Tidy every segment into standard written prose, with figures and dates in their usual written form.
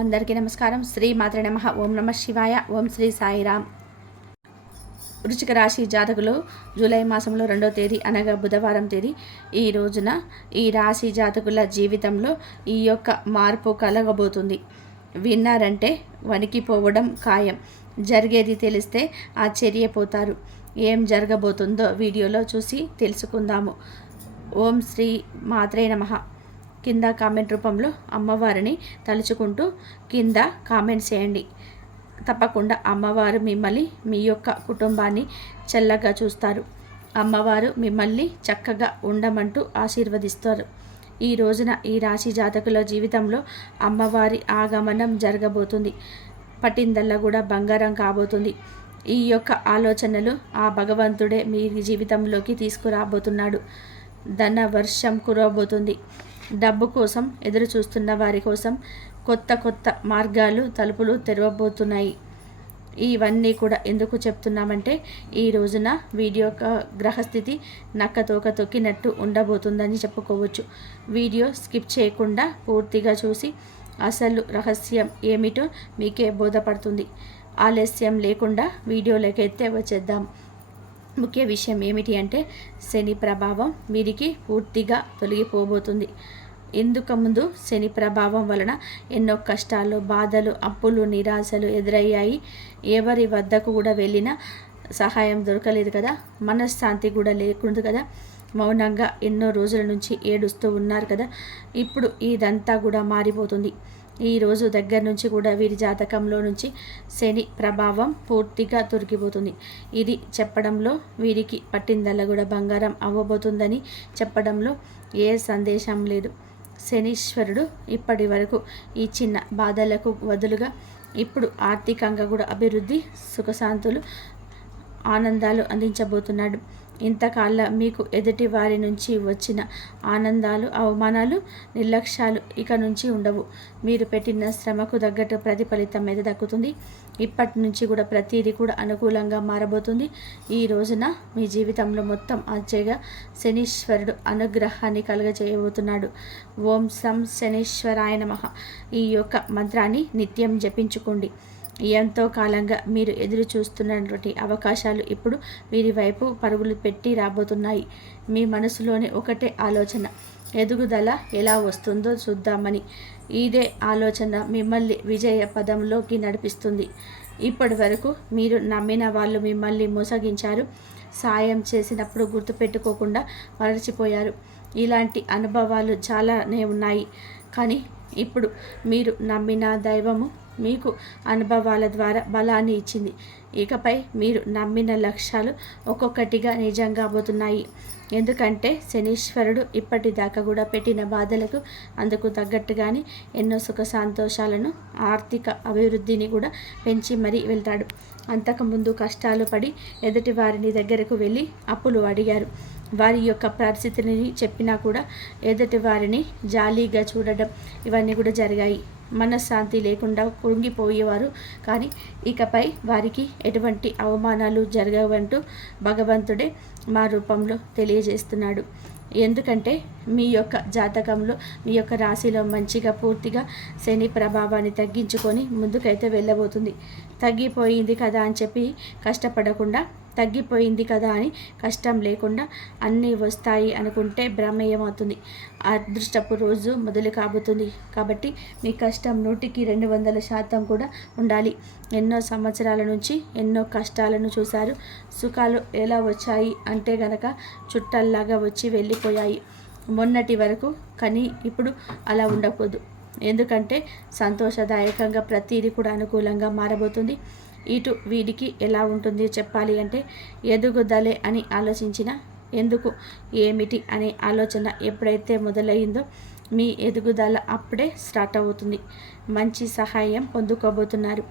అందరికీ నమస్కారం. శ్రీ మాత్రే నమః. ఓం నమ శివాయ. ఓం శ్రీ సాయిరామ్. వృశ్చిక రాశి జాతకులు జూలై మాసంలో 2వ తేదీ అనగా బుధవారం తేదీ ఈ రోజున ఈ రాశి జాతకుల జీవితంలో ఈ యొక్క మార్పు కలగబోతుంది. విన్నారంటే వణికిపోవడం ఖాయం. జరిగేది తెలిస్తే ఆశ్చర్యపోతారు. ఏం జరగబోతుందో వీడియోలో చూసి తెలుసుకుందాము. ఓం శ్రీ మాత్రే నమః. కింద కామెంట్ రూపంలో అమ్మవారిని తలుచుకుంటూ కింద కామెంట్ చేయండి. తప్పకుండా అమ్మవారు మిమ్మల్ని, మీ యొక్క కుటుంబాన్ని చల్లగా చూస్తారు. అమ్మవారు మిమ్మల్ని చక్కగా ఉండమంటూ ఆశీర్వదిస్తారు. ఈ రోజున ఈ రాశి జాతకుల జీవితంలో అమ్మవారి ఆగమనం జరగబోతుంది. పట్టిందల్లా కూడా బంగారం కాబోతుంది. ఈ యొక్క ఆలోచనలు ఆ భగవంతుడే మీ జీవితంలోకి తీసుకురాబోతున్నాడు. ధన వర్షం కురవబోతుంది. డబ్బు కోసం ఎదురు చూస్తున్న వారి కోసం కొత్త కొత్త మార్గాలు, తలుపులు తెరవబోతున్నాయి. ఇవన్నీ కూడా ఎందుకు చెప్తున్నామంటే ఈ రోజున వీడియో గ్రహస్థితి నక్కతోక తొక్కినట్టు ఉండబోతుందని చెప్పుకోవచ్చు. వీడియో స్కిప్ చేయకుండా పూర్తిగా చూసి అసలు రహస్యం ఏమిటో మీకే బోధపడుతుంది. ఆలస్యం లేకుండా వీడియోలోకైతే వచ్చేద్దాం. ముఖ్య విషయం ఏమిటి అంటే శని ప్రభావం వీరికి పూర్తిగా తొలగిపోబోతుంది. ఇందుకు ముందు శని ప్రభావం వలన ఎన్నో కష్టాలు, బాధలు, అప్పులు, నిరాశలు ఎదురయ్యాయి. ఎవరి వద్దకు కూడా వెళ్ళినా సహాయం దొరకలేదు కదా, మనశ్శాంతి కూడా లేకుండా కదా, మౌనంగా ఎన్నో రోజుల నుంచి ఏడుస్తూ ఉన్నారు కదా. ఇప్పుడు ఇదంతా కూడా మారిపోతుంది. ఈ రోజు దగ్గర నుంచి కూడా వీరి జాతకంలో నుంచి శని ప్రభావం పూర్తిగా తొలగిపోతుంది. ఇది చెప్పడంలో వీరికి పట్టిందల్లా కూడా బంగారం అవ్వబోతుందని చెప్పడంలో ఏ సందేశం లేదు. శనీశ్వరుడు ఇప్పటి వరకు ఈ చిన్న బాధలకు బదులుగా ఇప్పుడు ఆర్థికంగా కూడా అభివృద్ధి, సుఖశాంతులు, ఆనందాలు అందించబోతున్నాడు. ఇంతకాలం మీకు ఎదుటి వారి నుంచి వచ్చిన ఆనందాలు, అవమానాలు, నిర్లక్ష్యాలు ఇక నుంచి ఉండవు. మీరు పెట్టిన శ్రమకు తగ్గట్టు ప్రతిఫలితం మీద దక్కుతుంది. ఇప్పటి నుంచి కూడా ప్రతిదీ కూడా అనుకూలంగా మారబోతుంది. ఈ రోజున మీ జీవితంలో మొత్తం ఆశ్చర్యంగా శనీశ్వరుడు అనుగ్రహాన్ని కలుగజేయబోతున్నాడు. ఓం సం శనీశ్వరాయ నమః. ఈ యొక్క మంత్రాన్ని నిత్యం జపించుకోండి. ఎంతో కాలంగా మీరు ఎదురు చూస్తున్నటువంటి అవకాశాలు ఇప్పుడు వీరి వైపు పరుగులు పెట్టి రాబోతున్నాయి. మీ మనసులోని ఒకటే ఆలోచన, ఎదుగుదల ఎలా వస్తుందో చూద్దామని. ఇదే ఆలోచన మిమ్మల్ని విజయ పదంలోకి నడిపిస్తుంది. ఇప్పటి వరకు మీరు నమ్మిన వాళ్ళు మిమ్మల్ని మోసగించారు. సాయం చేసినప్పుడు గుర్తుపెట్టుకోకుండా మరచిపోయారు. ఇలాంటి అనుభవాలు చాలానే ఉన్నాయి. కానీ ఇప్పుడు మీరు నమ్మిన దైవము మీకు అనుభవాల ద్వారా బలాన్ని ఇచ్చింది. ఇకపై మీరు నమ్మిన లక్ష్యాలు ఒక్కొక్కటిగా నిజం కాబోతున్నాయి. ఎందుకంటే శనీశ్వరుడు ఇప్పటిదాకా కూడా పెట్టిన బాధలకు అందుకు తగ్గట్టుగానే ఎన్నో సుఖ సంతోషాలను, ఆర్థిక అభివృద్ధిని కూడా పెంచి మరీ వెళ్తాడు. అంతకుముందు కష్టాలు పడి ఎదుటి వారిని దగ్గరకు వెళ్ళి అప్పులు అడిగారు. వారి యొక్క పరిస్థితిని చెప్పినా కూడా ఎదుటి వారిని జాలీగా చూడడం ఇవన్నీ కూడా జరిగాయి. మనశ్శాంతి లేకుండా కుంగిపోయేవారు. కానీ ఇకపై వారికి ఎటువంటి అవమానాలు జరగవంటూ భగవంతుడే మా రూపంలో తెలియజేస్తున్నాడు. ఎందుకంటే మీ యొక్క జాతకంలో, మీ యొక్క రాశిలో మంచిగా పూర్తిగా శని ప్రభావాన్ని తగ్గించుకొని ముందుకైతే వెళ్ళబోతుంది. తగ్గిపోయింది కదా అని చెప్పి కష్టపడకుండా, తగ్గిపోయింది కదా అని కష్టం లేకుండా అన్నీ వస్తాయి అనుకుంటే భ్రమేయమవుతుంది. అదృష్టపు రోజు మొదలు కాబోతుంది. కాబట్టి మీ కష్టం 100కి 200% కూడా ఉండాలి. ఎన్నో సంవత్సరాల నుంచి ఎన్నో కష్టాలను చూశారు. సుఖాలు ఎలా వచ్చాయి అంటే గనక చుట్టల్లాగా వచ్చి వెళ్ళిపోయాయి మొన్నటి వరకు. కానీ ఇప్పుడు అలా ఉండకూడదు. ఎందుకంటే సంతోషదాయకంగా ప్రతిదీ కూడా అనుకూలంగా మారబోతుంది. ఇటు వీడికి ఎలా ఉంటుంది చెప్పాలి అంటే ఎదుగుదలే అని ఆలోచించిన, ఎందుకు, ఏమిటి అనే ఆలోచన ఎప్పుడైతే మొదలయ్యిందో మీ ఎదుగుదల అప్పుడే స్టార్ట్ అవుతుంది. మంచి సహాయం పొందుకోబోతున్నారు.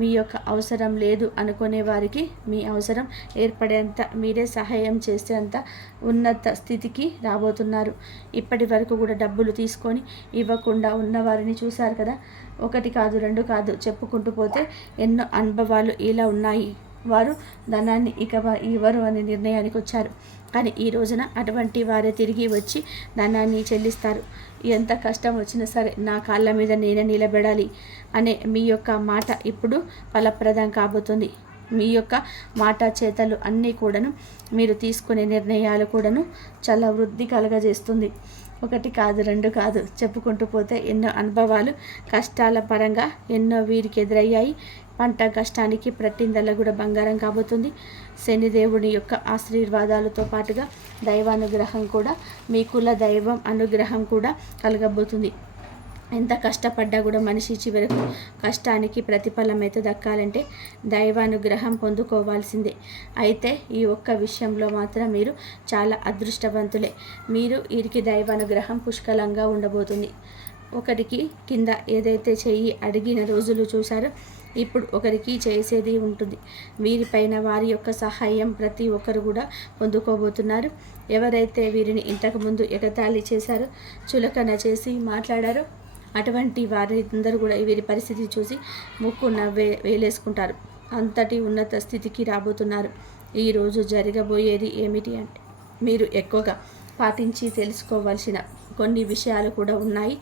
మీ యొక్క అవసరం లేదు అనుకునే వారికి మీ అవసరం ఏర్పడేంత మీరే సహాయం చేసేంత ఉన్నత స్థితికి రాబోతున్నారు. ఇప్పటి వరకు కూడా డబ్బులు తీసుకొని ఇవ్వకుండా ఉన్నవారిని చూశారు కదా. 1 కాదు 2 కాదు చెప్పుకుంటూ పోతే ఎన్నో అనుభవాలు ఇలా ఉన్నాయి. వారు ధనాన్ని ఇక ఇవ్వరు అనే నిర్ణయానికి వచ్చారు. కానీ ఈ రోజున అటువంటి వారే తిరిగి వచ్చి ధనాన్ని చెల్లిస్తారు. ఎంత కష్టం వచ్చినా సరే నా కాళ్ళ మీద నేనే నిలబడాలి అనే మీ యొక్క మాట ఇప్పుడు ఫలప్రదం కాబోతుంది. మీ యొక్క మాట చేతలు అన్నీ కూడాను, మీరు తీసుకునే నిర్ణయాలు కూడాను చాలా వృద్ధి కలగజేస్తుంది. ఒకటి కాదు, రెండు కాదు, చెప్పుకుంటూ పోతే ఎన్నో అనుభవాలు కష్టాల పరంగా ఎన్నో వీరికి ఎదురయ్యాయి. పంట కష్టానికి ప్రతిందల్లా కూడా బంగారం కాబోతుంది. శనిదేవుని యొక్క ఆశీర్వాదాలతో పాటుగా దైవానుగ్రహం కూడా, మీ కుల దైవం అనుగ్రహం కూడా కలగబోతుంది. ఎంత కష్టపడ్డా కూడా మనిషి చివరకు కష్టానికి ప్రతిఫలం అయితే దక్కాలంటే దైవానుగ్రహం పొందుకోవాల్సిందే. అయితే ఈ ఒక్క విషయంలో మాత్రం మీరు చాలా అదృష్టవంతులే. మీరు వీరికి దైవానుగ్రహం పుష్కలంగా ఉండబోతుంది. ఒకరికి కింద ఏదైతే చెయ్యి అడిగిన రోజులు చూసారో ఇప్పుడు ఒకరికి చేసేది ఉంటుంది. వీరిపైన వారి యొక్క సహాయం ప్రతి ఒక్కరు కూడా పొందుకోబోతున్నారు. ఎవరైతే వీరిని ఇంతకుముందు ఎగతాళి చేశారో, చులకన చేసి మాట్లాడారో అటువంటి వారి అందరూ కూడా వీరి పరిస్థితి చూసి ముక్కు వేలేసుకుంటారు. అంతటి ఉన్నత స్థితికి రాబోతున్నారు. ఈరోజు జరగబోయేది ఏమిటి అంటే మీరు ఎక్కువగా పాటించి తెలుసుకోవాల్సిన కొన్ని విషయాలు కూడా ఉన్నాయి.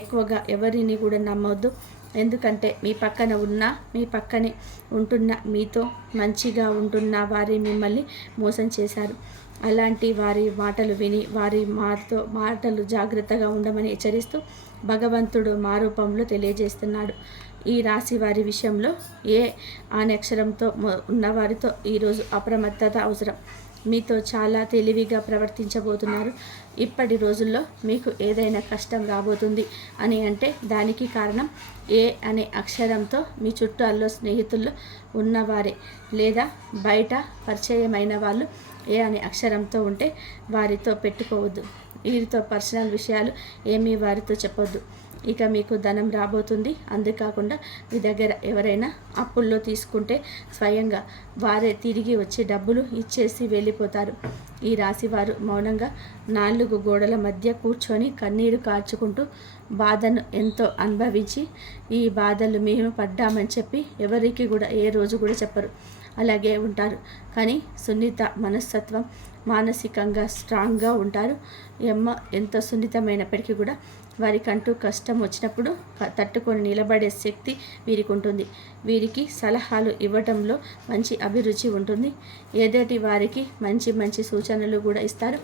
ఎక్కువగా ఎవరిని కూడా నమ్మొద్దు. ఎందుకంటే మీ పక్కన ఉన్నా, మీ పక్కనే ఉంటున్న, మీతో మంచిగా ఉంటున్న వారి మిమ్మల్ని మోసం చేశారు. అలాంటి వారి మాటలు విని వారి మాటలు జాగ్రత్తగా ఉండమని హెచ్చరిస్తూ భగవంతుడు మా రూపంలో తెలియజేస్తున్నాడు. ఈ రాశి వారి విషయంలో అనే అక్షరంతో ఉన్నవారితో ఈరోజు అప్రమత్తత అవసరం. మీతో చాలా తెలివిగా ప్రవర్తించబోతున్నారు. ఇప్పటి రోజుల్లో మీకు ఏదైనా కష్టం రాబోతుంది అని అంటే దానికి కారణం అనే అక్షరంతో మీ చుట్టాల్లో స్నేహితుల్లో ఉన్నవారే, లేదా బయట పరిచయమైన వాళ్ళు అనే అక్షరంతో ఉంటే వారితో పెట్టుకోవద్దు. వీరితో పర్సనల్ విషయాలు ఏమీ వారితో చెప్పొద్దు. ఇక మీకు ధనం రాబోతుంది. అందుకాకుండా మీ దగ్గర ఎవరైనా అప్పుల్లో తీసుకుంటే స్వయంగా వారే తిరిగి వచ్చి డబ్బులు ఇచ్చేసి వెళ్ళిపోతారు. ఈ రాశివారు మౌనంగా 4 గోడల మధ్య కూర్చొని కన్నీరు కార్చుకుంటూ బాధను ఎంతో అనుభవించి ఈ బాధలు మేము పడ్డామని చెప్పి ఎవరికి కూడా ఏ రోజు కూడా చెప్పరు. అలాగే ఉంటారు. కానీ సున్నిత మనస్తత్వం, మానసికంగా స్ట్రాంగ్గా ఉంటారు. ఎంత సున్నితమైనప్పటికీ కూడా వారికంటూ కష్టం వచ్చినప్పుడు తట్టుకొని నిలబడే శక్తి వీరికి ఉంటుంది. వీరికి సలహాలు ఇవ్వడంలో మంచి అభిరుచి ఉంటుంది. ఏదోటి వారికి మంచి మంచి సూచనలు కూడా ఇస్తారు.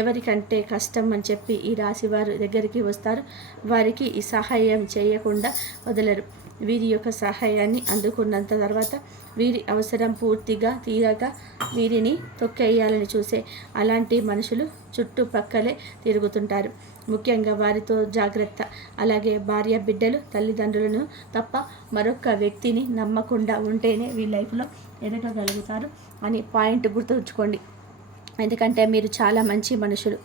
ఎవరికంటే కష్టం అని చెప్పి ఈ రాశి వారి దగ్గరికి వస్తారు. వారికి ఈ సహాయం చేయకుండా వదలరు. వీరి యొక్క సహాయాన్ని అందుకున్నంత తర్వాత వీరి అవసరం పూర్తిగా తీరక వీరిని తొక్కేయాలని చూసే అలాంటి మనుషులు చుట్టుపక్కలే తిరుగుతుంటారు. ముఖ్యంగా వారితో జాగ్రత్త. అలాగే భార్య, బిడ్డలు, తల్లిదండ్రులను తప్ప మరొక వ్యక్తిని నమ్మకుండా ఉంటేనే వీళ్ళ లైఫ్లో ఎదగగలుగుతారు అని పాయింట్ గుర్తుంచుకోండి. ఎందుకంటే మీరు చాలా మంచి మనుషులు.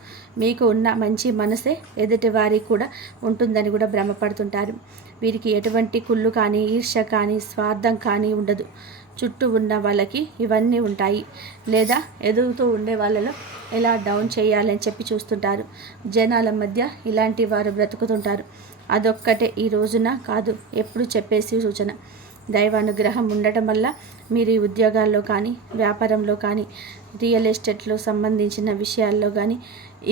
మీకు ఉన్న మంచి మనసే ఎదుటి వారికి కూడా ఉంటుందని కూడా భ్రమపడుతుంటారు. వీరికి ఎటువంటి కుళ్ళు కానీ, ఈర్ష్య కానీ, స్వార్థం కానీ ఉండదు. చుట్టూ ఉన్న వాళ్ళకి ఇవన్నీ ఉంటాయి. లేదా ఎదుగుతూ ఉండే వాళ్ళలో ఎలా డౌన్ చేయాలని చెప్పి చూస్తుంటారు. జనాల మధ్య ఇలాంటి వారు బ్రతుకుతుంటారు. అదొక్కటే ఈ రోజున కాదు, ఎప్పుడు చెప్పేసి సూచన. దైవానుగ్రహం ఉండటం వల్ల మీరు ఈ ఉద్యోగాల్లో కానీ, వ్యాపారంలో కానీ, రియల్ ఎస్టేట్లో సంబంధించిన విషయాల్లో కానీ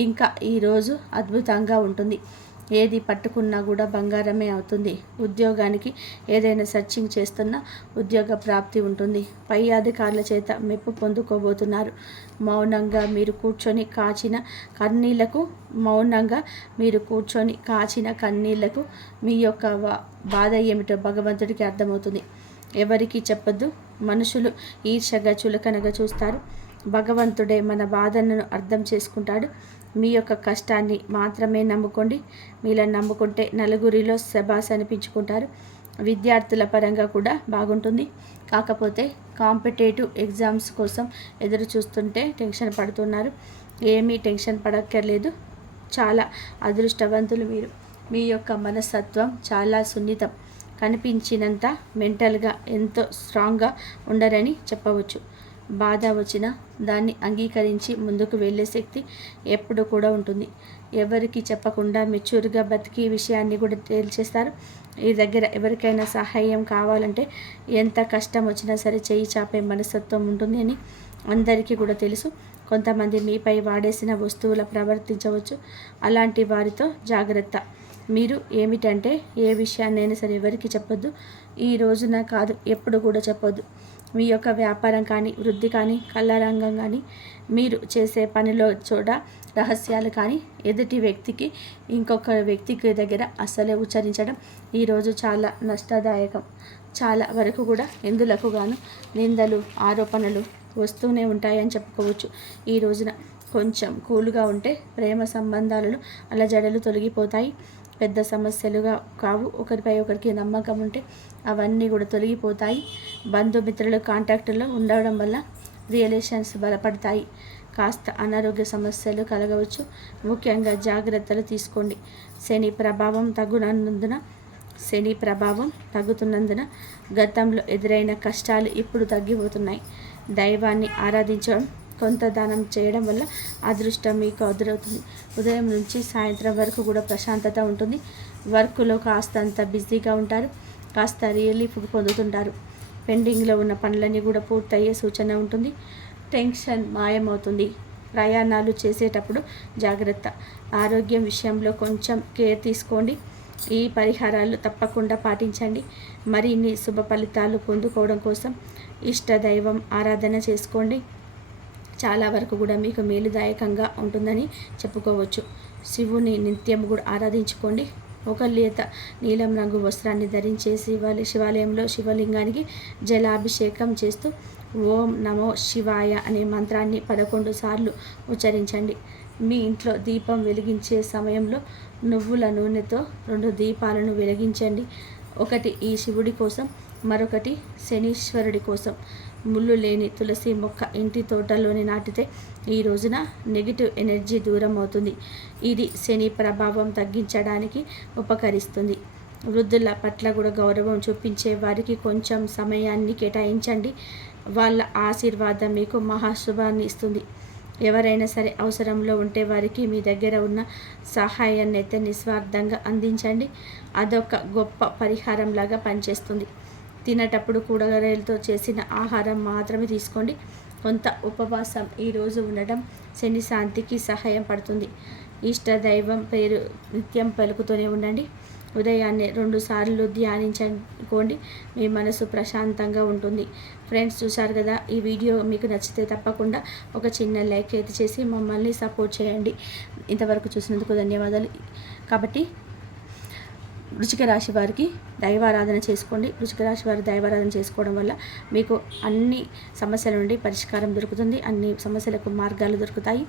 ఇంకా ఈరోజు అద్భుతంగా ఉంటుంది. ఏది పట్టుకున్నా కూడా బంగారమే అవుతుంది. ఉద్యోగానికి ఏదైనా సర్చింగ్ చేస్తున్నా ఉద్యోగ ప్రాప్తి ఉంటుంది. పై అధికారుల చేత మెప్పు పొందుకోబోతున్నారు. మౌనంగా మీరు కూర్చొని కాచిన కన్నీళ్లకు మీ యొక్క బాధ ఏమిటో భగవంతుడికి అర్థమవుతుంది. ఎవరికి చెప్పొద్దు. మనుషులు ఈర్ష్యగా, చులకనగా చూస్తారు. భగవంతుడే మన బాధలను అర్థం చేసుకుంటాడు. మీ యొక్క కష్టాన్ని మాత్రమే నమ్ముకోండి. మీలా నమ్ముకుంటే నలుగురిలో శబాస్ అనిపించుకుంటారు. విద్యార్థుల పరంగా కూడా బాగుంటుంది. కాకపోతే కాంపిటేటివ్ ఎగ్జామ్స్ కోసం ఎదురు చూస్తుంటే టెన్షన్ పడుతున్నారు. ఏమీ టెన్షన్ పడక్కర్లేదు. చాలా అదృష్టవంతులు మీరు. మీ యొక్క మనస్తత్వం చాలా సున్నితం. కనిపించినంత మెంటల్గా ఎంతో స్ట్రాంగ్గా ఉండరని చెప్పవచ్చు. బాధ వచ్చినా దాన్ని అంగీకరించి ముందుకు వెళ్ళే శక్తి ఎప్పుడు కూడా ఉంటుంది. ఎవరికి చెప్పకుండా మెచ్యూర్గా బతికి ఈ విషయాన్ని కూడా తేల్చేస్తారు. ఈ దగ్గర ఎవరికైనా సహాయం కావాలంటే ఎంత కష్టం వచ్చినా సరే చేయి చాపే మనస్తత్వం ఉంటుంది అని అందరికీ కూడా తెలుసు. కొంతమంది మీపై వాడేసిన వస్తువుల ప్రవర్తించవచ్చు. అలాంటి వారితో జాగ్రత్త. మీరు ఏమిటంటే ఏ విషయాన్నైనా సరే ఎవరికి చెప్పొద్దు. ఈ రోజున కాదు, ఎప్పుడు కూడా చెప్పొద్దు. మీ యొక్క వ్యాపారం కానీ, వృద్ధి కానీ, కళారంగం కానీ, మీరు చేసే పనిలో చోట రహస్యాలు కానీ ఎదుటి వ్యక్తికి, ఇంకొక వ్యక్తికి దగ్గర అస్సలే ఉచ్చరించడం ఈరోజు చాలా నష్టదాయకం. చాలా వరకు కూడా ఎందులకు గాను నిందలు, ఆరోపణలు వస్తూనే ఉంటాయని చెప్పుకోవచ్చు. ఈ రోజున కొంచెం కూల్గా ఉంటే ప్రేమ సంబంధాలలో అలజడలు తొలగిపోతాయి. పెద్ద సమస్యలుగా కావు. ఒకరిపై ఒకరికి నమ్మకం ఉంటే అవన్నీ కూడా తొలగిపోతాయి. బంధుమిత్రుల కాంటాక్టులో ఉండడం వల్ల రిలేషన్స్ బలపడతాయి. కాస్త అనారోగ్య సమస్యలు కలగవచ్చు. ముఖ్యంగా జాగ్రత్తలు తీసుకోండి. శని ప్రభావం తగ్గుతున్నందున గతంలో ఎదురైన కష్టాలు ఇప్పుడు తగ్గిపోతున్నాయి. దైవాన్ని ఆరాధించడం, కొంత దానం చేయడం వల్ల అదృష్టం మీకు ఎదురవుతుంది. ఉదయం నుంచి సాయంత్రం వరకు కూడా ప్రశాంతత ఉంటుంది. వర్క్లో కాస్తంత బిజీగా ఉంటారు. కాస్త రిలీఫ్ పొందుతుంటారు. పెండింగ్లో ఉన్న పనులన్నీ కూడా పూర్తయ్యే సూచన ఉంటుంది. టెన్షన్ మాయమవుతుంది. ప్రయాణాలు చేసేటప్పుడు జాగ్రత్త. ఆరోగ్యం విషయంలో కొంచెం కేర్ తీసుకోండి. ఈ పరిహారాలు తప్పకుండా పాటించండి. మరిన్ని శుభ ఫలితాలు పొందుకోవడం కోసం ఇష్ట దైవం ఆరాధన చేసుకోండి. చాలా వరకు కూడా మీకు మేలుదాయకంగా ఉంటుందని చెప్పుకోవచ్చు. శివుని నిత్యం కూడా ఆరాధించుకోండి. ఒక లేత నీలం రంగు వస్త్రాన్ని ధరించే శివాలయంలో శివలింగానికి జలాభిషేకం చేస్తూ ఓం నమో శివాయ అనే మంత్రాన్ని 11 సార్లు ఉచ్చరించండి. మీ ఇంట్లో దీపం వెలిగించే సమయంలో నువ్వుల నూనెతో 2 దీపాలను వెలిగించండి. ఒకటి ఈ శివుడి కోసం, మరొకటి శనీశ్వరుడి కోసం. ముళ్ళు లేని తులసి మొక్క ఇంటి తోటలోని నాటితే ఈ రోజున నెగిటివ్ ఎనర్జీ దూరం అవుతుంది. ఇది శని ప్రభావం తగ్గించడానికి ఉపకరిస్తుంది. వృద్ధుల పట్ల కూడా గౌరవం చూపించే వారికి కొంచెం సమయాన్ని కేటాయించండి. వాళ్ళ ఆశీర్వాదం మీకు మహాశుభాన్ని ఇస్తుంది. ఎవరైనా సరే అవసరంలో ఉంటే వారికి మీ దగ్గర ఉన్న సహాయాన్ని అయితే నిస్వార్థంగా అందించండి. అదొక గొప్ప పరిహారంలాగా పనిచేస్తుంది. తినేటప్పుడు కూరగాయలతో చేసిన ఆహారం మాత్రమే తీసుకోండి. కొంత ఉపవాసం ఈరోజు ఉండడం శని శాంతికి సహాయం పడుతుంది. ఇష్ట దైవం పేరు నిత్యం పలుకుతూనే ఉండండి. ఉదయాన్నే 2 సార్లు ధ్యానించుకోండి. మీ మనసు ప్రశాంతంగా ఉంటుంది. ఫ్రెండ్స్, చూశారు కదా, ఈ వీడియో మీకు నచ్చితే తప్పకుండా ఒక చిన్న లైక్ అయితే చేసి మమ్మల్ని సపోర్ట్ చేయండి. ఇంతవరకు చూసినందుకు ధన్యవాదాలు. కాబట్టి వృశ్చిక రాశి వారికి దైవారాధన చేసుకోండి. వృశ్చిక రాశి వారి దైవారాధన చేసుకోవడం వల్ల మీకు అన్ని సమస్యల నుండి పరిష్కారం దొరుకుతుంది. అన్ని సమస్యలకు మార్గాలు దొరుకుతాయి.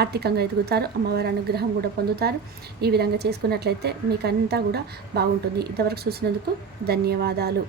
ఆర్థికంగా ఎదుగుతారు. అమ్మవారి అనుగ్రహం కూడా పొందుతారు. ఈ విధంగా చేసుకున్నట్లయితే మీకు అంతా కూడా బాగుంటుంది. ఇంతవరకు చూసినందుకు ధన్యవాదాలు.